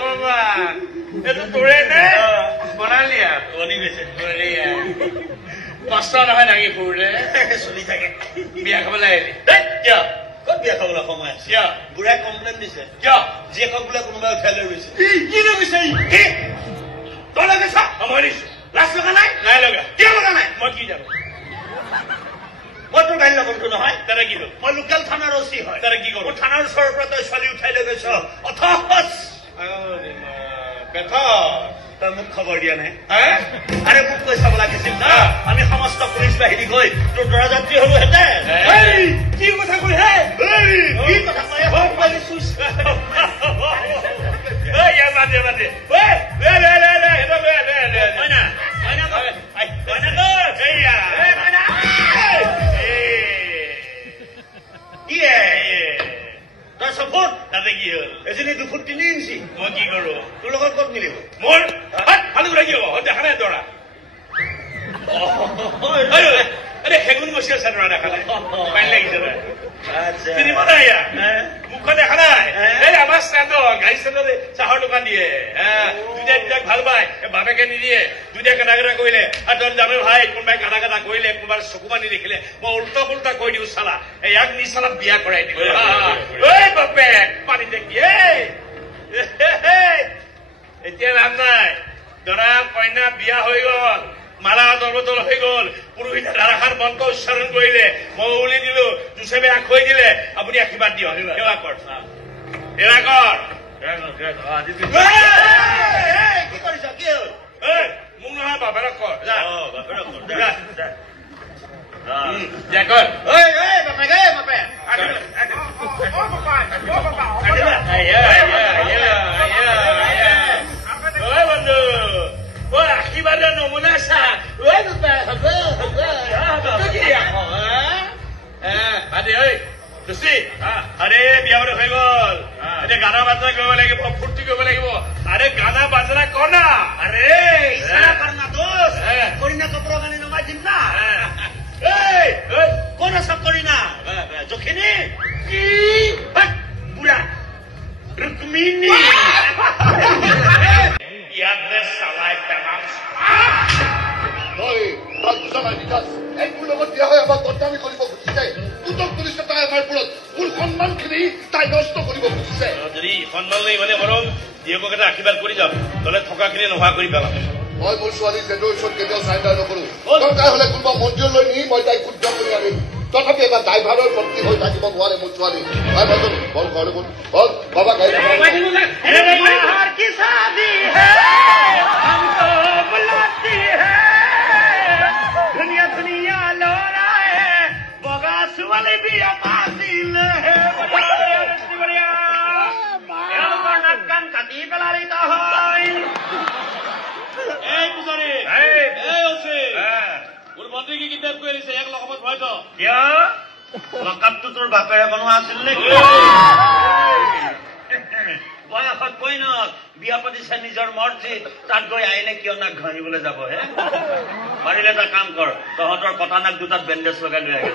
ভগৱান এইটো তোৰে নে বনালি বনি গৈছে কষ্ট নহয় নাকি ফুৰিলে চলি থাকে বিয়া খাবলৈ আহিলি কিয় ক'ত বিয়া খাবলৈ সময় আছে কিয় বুঢ়াই কমপ্লেইন দিছে কিয় জীয়েকক বোলে কোনোবাই উঠাই লৈ গৈছে কি লৈ গৈছে তই লৈ গৈছ মই দিছো লাজ লগা নাই নাই লগা কিয় লগা নাই মই কি জানো মই তোৰ গাড়ী লগতো নহয় তাৰে কি হ'ল মই লোকেল থানাৰ অচি হয় তাৰে কি কৰো থানাৰ ওচৰৰ পৰা তই ছোৱালী উঠাই লৈ গৈছ অথচ তই মোক খবৰ দিয়া নাই আৰে মোক কৈ চাব লাগিছিল না আমি সমস্ত পুলিচ বাহিনী গৈ তোৰ দৰাযাত্ৰী হলো হেঁতেন কি কথা কৈ হে কি কথা কৈ তই চফুট তাতে কি হ'ল এজনী 2 ফুট 3 ইঞ্চি মই কি কৰো তোৰ লগত ক'ত মিলিব মোৰ ভালো কি হ'ব দেখা নাই দৰা সেগুন বসে আছে দৰা দেখা নাই পানী লাগিছে চিনিব নাই মুখখন দেখা নাই এই আমাৰ ষ্টেণ্ডত গাড়ী ষ্টেণ্ডত চাহৰ দোকান দিয়ে দুটাক ভাল পায় বাপেকে নিদিয়ে দুটা কাটা কাটা কৰিলে আৰু তই জানো ভাই কোনোবাই কাটা কাটা কৰিলে কোনোবাৰ চকু পানী দেখিলে মই উল্টা পুল্টা কৈ দিওঁ চালা ইয়াক নি চালা বিয়া কৰাই দিব বাপেক পানী দেখি এতিয়া লাভ নাই দৰা কইনা বিয়া হৈ গল মালা দলবদল হৈ গল পুৰোহিতে ধাৰাসাৰ মন্ত্ৰ উচ্চাৰণ কৰিলে মই উলি দিলো জোচেফে আখৈ দিলে আপুনি আশীৰ্বাদ দিয়ক সেৱা কৰ সেৱা কৰ কি কৰিছ কি হ'ল মোক নহয় বাপেৰক কৰ বাপেৰক কৰ বন্ধু আশীৰ্বাদৰ নমুনা চা আৰে বিয়া বাৰু হৈ গল এতিয়া গানা বাজনা কৰিব লাগিব ফূৰ্তি কৰিব লাগিব আৰে গানা বাজনা কৰ না আৰে কৰিনা কাপোৰৰ কাৰণে নমাই দিম না কোন সব কৰিনা জখিনী কি বুঢ়া ৰুক্মিণী ইয়াতে চালাই পেলাম মোৰ লগত বিয়া হৈ আমাক বদনামী কৰিব খুজিছে দুটক তুলিছে তাই আমাৰ ওপৰত মোৰ সন্মানখিনি তাই নষ্ট কৰিব খুজিছে যদি সন্মান লৈ মানে বৰং জীয়েকক এটা আশীৰ্বাদ কৰি যাম নহলে থকাখিনি নোহোৱা কৰি পেলাম মই মোৰ ছোৱালী জেদৰ ওচৰত কেতিয়াও চাৰেণ্ডাৰ নকৰো দৰকাৰ হলে কোনোবা মন্দিৰলৈ নি মই তাইক শুদ্ধ কৰি আনিম তথাপি এটা ড্ৰাইভাৰৰ ভৰ্তি হৈ থাকিব নোৱাৰে মোৰ ছোৱালী বল ঘৰলৈ বল বল বাবা গাড়ী ধুনীয়া ধুনীয়া লৰায়ে বগা ছোৱালী বিয়া পাতিল নাক কাণ কাটি পেলালি তই এই পূজাৰী মোৰ মন্ত্ৰী কি কিডনেপ কৰি আহিছে এক লকমত ভয় ত কিয় লকআপটো তোৰ বাপেৰে বনোৱা আছিল নেকি বয়সত কৈ ন বিয়া পাতিছে নিজৰ মৰ্জি তাত গৈ আইনে কিয় নাক ঘঁহিবলৈ যাব হে পাৰিলে এটা কাম কৰ তহঁতৰ কটা নাক দুটাত বেণ্ডেজ লগাই লৈ আহে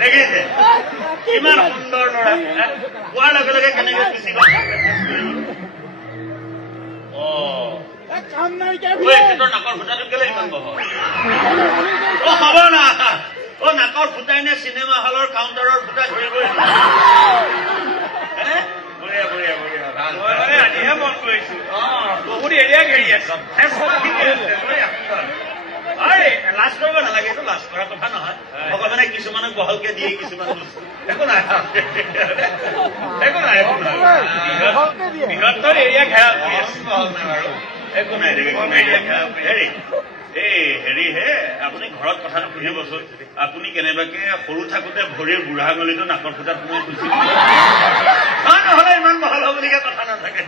দেখিছে কিমান সুন্দৰ ল'ৰা কোৱাৰ লগে লগে কেনেকে গুচি গল নাকৰ ফুটাটো কেলে ইমান বহল হ'ব না নাকৰ ফুটাই নে চিনেমা হলৰ কাউণ্টাৰৰ ফুটা ধৰিবই বঢ়িয়া বঢ়িয়া বঢ়িয়া ভাল আজিহে মন কৰিছো বহুত এৰিয়া ঘেৰি আছে লাজ কৰিব নালাগে এইটো লাজ কৰাৰ কথা নহয় ভগৱানে কিছুমানক বহলকে দিয়ে কিছুমান বস্তু একো নাই একো নাই একো নাই বৃহত্তৰ এৰিয়া ঘেৰা বাৰু একো নাই এৰিয়া ঘেৰা হেৰি হেৰি হে আপুনি ঘৰত কথাটো শুনিবচোন আপুনি কেনেবাকে সৰু থাকোতে ভৰিৰ বুঢ়া আঙুলিটো নাকৰ ফুটাত সোমাই খুচি নহলে ইমান বহল হবলগীয়া কথা নাথাকে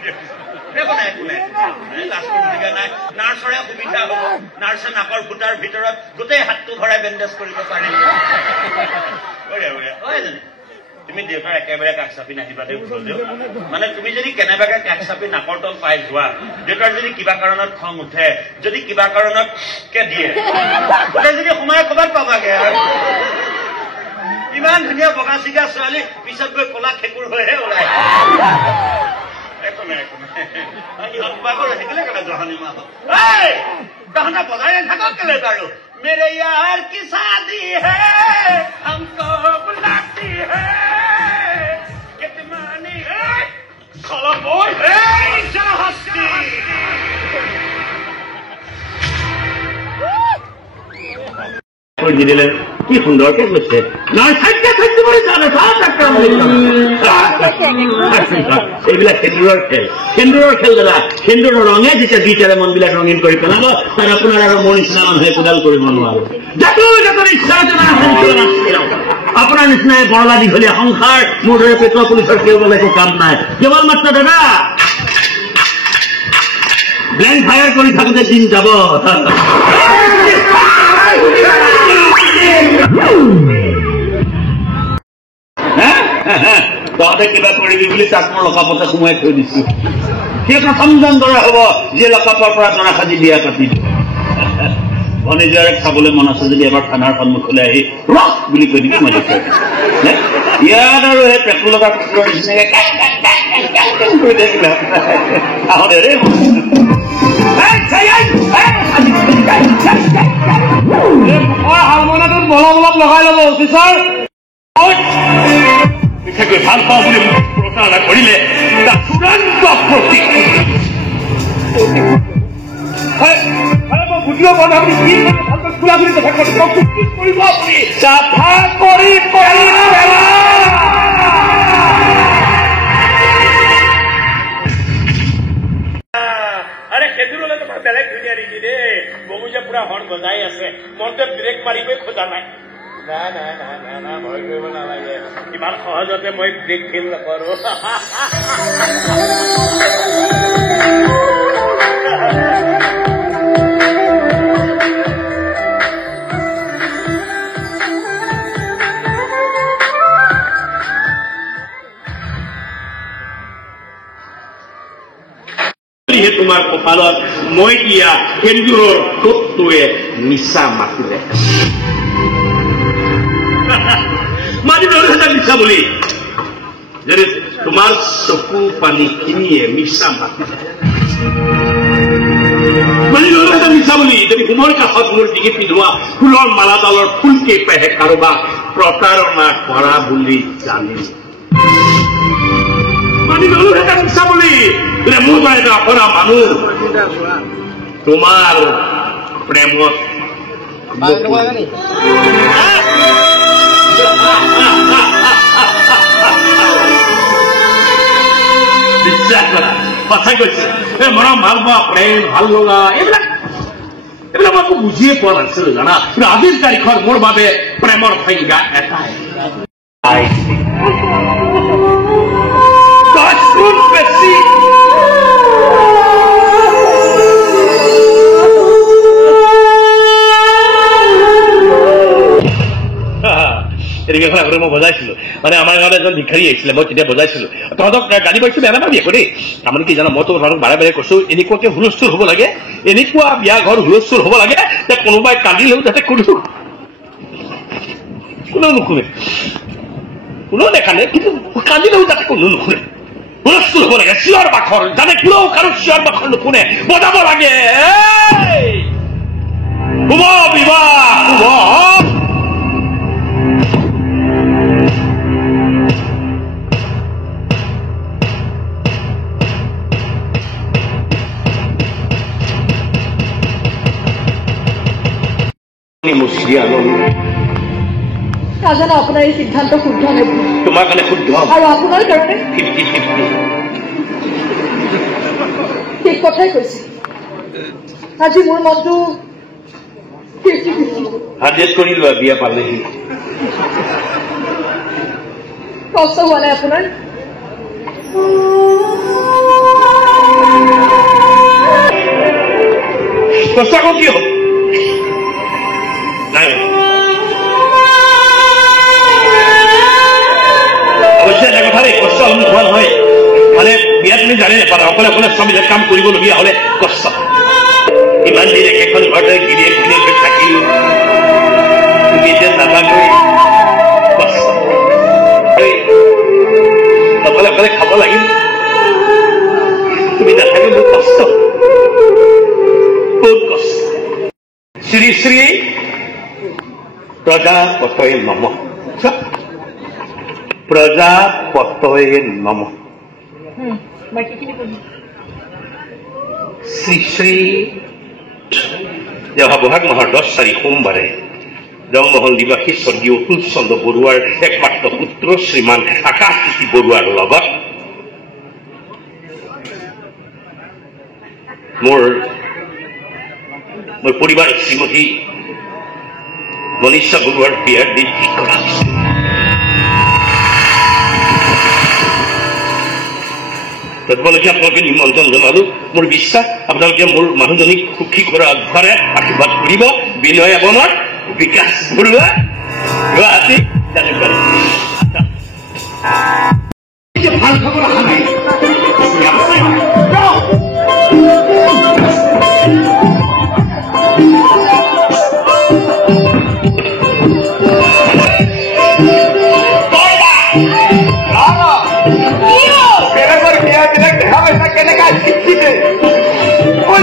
একো নাই একো নাই লাজ কৰিবলগীয়া নাই নাৰ্ছৰে সুবিধা হব নাৰ্ছে নাকৰ ফুটাৰ ভিতৰত গোটেই হাতটো ভৰাই বেণ্ডেজ কৰিব পাৰে বঢ়িয়া বঢ়িয়া হয় জানে তুমি দেউতাৰ একেবাৰে কাষ চাপি নাহিবা দেউ মানে তুমি যদি কেনেবাকে কাষ চাপি নাকৰ তল পাই যোৱা দেউতাৰ যদি কিবা কাৰণত খং উঠে যদি কিবা কাৰণত কে দিয়ে যদি সময় ক'ৰবাত পাবাগে ইমান ধুনীয়া বগা চিগা ছোৱালী পিছত গৈ কলা খেকুৰ হৈহে ওলাই একো নাই ইহঁত পাগল থাকিলে কেলে জহানী মাহ তহঁতে বজাই থাকক কেলে বাৰু मेरे यार की शादी है हमको बुलाती है कितनी है साला बोल है जरा हंसती কি সুন্দৰকে কৈছে নহয় চাইতে চাইতে বুলি জানে এইবিলাক সেন্দুৰৰ খেল দাদা সেন্দুৰৰ ৰঙে যেতিয়া দুইটাৰে মনবিলাক ৰঙীন কৰি পেলাব তাৰ আপোনাৰ আৰু মোৰ নিচিনা মানুহে কোদাল কৰিব নোৱাৰো আপোনাৰ নিচিনাই বৰলা দীঘলীয়া সংসাৰ মোৰ দৰে পেটুৱা পুলিচৰ কেৱল একো কাম নাই কেৱল মাত্ৰ দাদা ব্লেংক ফায়াৰ কৰি থাকোঁতে দিন যাব তহঁতে কিবা কৰিবি বুলি তাক মই লকাপতে সোমাই থৈ দিছো সেই প্ৰথমজন দৰা হব যিয়ে লকাপৰ পৰা দৰা সাজি বিয়া পাতিব ভনীজীয়েক খাবলৈ মন আছে যদি এবাৰ থানাৰ সন্মুখলৈ আহি ৰস বুলি কৈ দিবি মই দেখুৱাই ইয়াত আৰু এই পেট্ৰল লগা কুকুৰৰ নিচিনাকে কৰি থাকিলে আহোঁতে ৰে হাৰমনিয়ামত বলক অলপ লগাই ল'ব অফিচাৰ বিশেষকৈ ভাল পাওঁ বুলি প্ৰচাৰণা কৰিলে তাৰ চূড়ান্ত প্ৰতীক বুজিব পৰা আপুনি কি ভালকৈ খোলা বুলি কথা কৰিব আপুনি চাফা কৰি বেলেগ ধুনীয়া নেকি দেই ববু যে পুৰা হৰ্ণ বজাই আছে মনটো ব্ৰেক মাৰিবই খোজা নাই না ভয় কৰিব নালাগে ইমান সহজতে মই ব্ৰেক ফেল নকৰো তোমাৰ কপালত মই দিয়া সেন্দুৰৰ টোপটোৱে মিছা মাতিলে মিছা বুলি যদি তোমাৰ চকু পানী কিনিয়ে মিছা মাতিলে মিছা বুলি যদি কুমৰ কাষত মোৰ ডিঙি পিন্ধোৱা ফুলৰ মালাডালৰ ফুলকেইপাহে কাৰোবাক প্ৰতাৰণা কৰা বুলি জানি মিছা বুলি মোৰ পৰা এটা অপৰা মানুহ তোমাৰ প্ৰেমত বিশ্বাস কৰা সঁচাই কৈছে মৰম ভাল পোৱা প্ৰেম ভাল লগা এইবিলাক মই একো বুজিয়ে পোৱা নাছিলো জানা কিন্তু আজিৰ তাৰিখত মোৰ বাবে প্ৰেমৰ সংজ্ঞা এটাই বেছি এদিকে মই বজাইছিলো মানে আমাৰ গাঁৱত এজন ভিক্ষাৰী আহিছিলে মই তেতিয়া বজাইছিলো তহঁতক গালি পাইছো বেয়া নাপাবি একো দেই তাৰমানে কি জানো মইতো তহঁতক বাৰে বাৰে কৈছো এনেকুৱাকে হুলস্থুল হ'ব লাগে এনেকুৱা বিয়া ঘৰ হুলস্থুল হ'ব লাগে যে কোনোবাই কান্দিলেও যাতে কোনেও নুশুনে কোনেও নেকান্দে কিন্তু কান্দিলেও যাতে কোনেও নুশুনে হুলস্থুল হ'ব লাগে চিঞৰ বাখৰ যাতে কোনেও কাৰো চিঞৰ বাখৰ নুশুনে বজাব লাগে শুভ বিবাহ শুভ নাজানো আপোনাৰ এই সিদ্ধান্ত শুদ্ধ নে ভুল তোমাৰ কাৰণে শুদ্ধ আৰু আপোনাৰ কাৰণে ঠিক কথাই কৈছে আজি মোৰ মনটো 50-50 কৰি লোৱা বিয়া পালেহি কষ্ট হোৱা নাই আপোনাৰ কষ্ট আকৌ কি হ'ল নাই কষ্ট নোহোৱা নহয় মানে বিয়াত তুমি জানি নাপালা অকলে অকলে স্বামীলে কাম কৰিবলগীয়া হলে কষ্ট ইমান দিন একেখন ঘৰতে গিৰিয়েক ঘৈণীয়েক থাকিল তুমি এতিয়া নাজাকৈ কষ্ট অকলে অকলে খাব লাগিল তুমি নাথাকে বহুত কষ্ট বহুত কষ্ট শ্ৰী শ্ৰী প্ৰজাপতয়ে নমঃ প্ৰজাপতয়ে নমঃ শ্ৰী শ্ৰী অহা বহাগ মাহৰ 10 তাৰিখ সোমবাৰে জন্মহল নিবাসী স্বৰ্গীয় অতুল চন্দ্ৰ বৰুৱাৰ একমাত্ৰ পুত্ৰ শ্ৰীমান আকাশ জ্যোতি বৰুৱাৰ লগত মোৰ পৰিবাৰ শ্ৰীমতী মনীষা বৰুৱাৰ বিয়াৰ দিন ঠিক কৰা হৈছে তৎপৰতে আপোনালোকে নিমন্ত্ৰণ জনালো মোৰ বিশ্বাস আপোনালোকে মোৰ মানুহজনীক সুখী কৰা আগবঢ়াই আশীৰ্বাদ কৰিব বিনয় আৱনৰ বিকাশ বৰুৱা গুৱাহাটী জালুকবাৰী ভাল খবৰ অহা নাই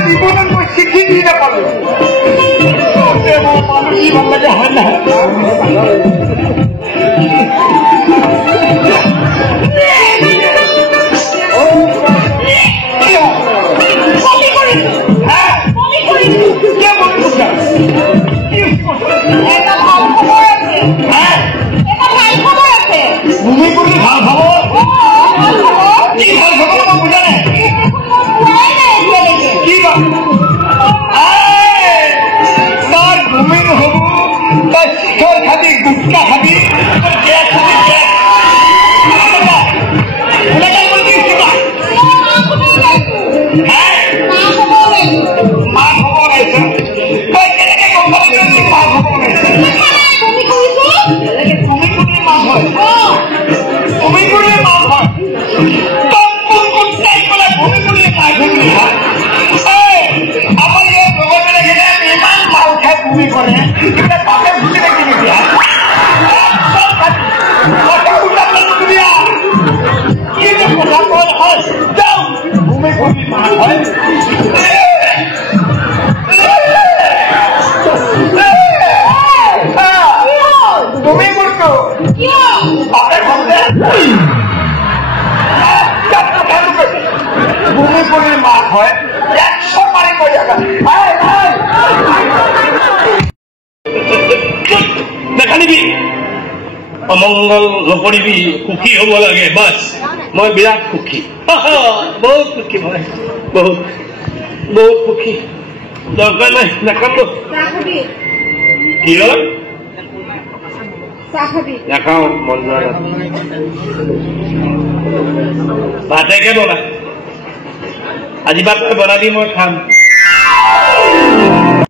জীবনত মই শিখি দি নাপালো মানুহ কি ভাল লাগে হয় না ভূমি কৰি ভাল খবৰ কি ভাল খবৰ মই বুজা নাই কি তার ভূমির হবু তার শিখর খাবি গুটকা খাবি গ্যাস খাবি গ্যাস মা খবর আছে কেনেকে গম পাবি মা খবর আছে তুমি কোনে মা হয় তুমি কোনে মা হয় কোন কোন টাইম বলে ভূমি কোনে মা ভূমি হয় আমার এই জগতের গেলে ইমান মাল খায় ভূমি করে এটা পাপে ভূমি রেখে দিবি কি যে কথা বল হয় যাও ভূমি ভূমি মা হয় ভূমি করতো পাপে ভাবতে ভূমি করে মা হয় 100 পারে করে দেখা নিবি অমঙ্গল নকৰিবি সুখী হ'ব লাগে বাছ মই বিৰাট সুখী বহুত সুখী মই বহুত বহুত সুখী দৰকাৰ নাই নাখাব কি হ'ল নাখাওঁ মন যোৱা ভাতেকে বনা আজি ভাত বনাবি মই খাম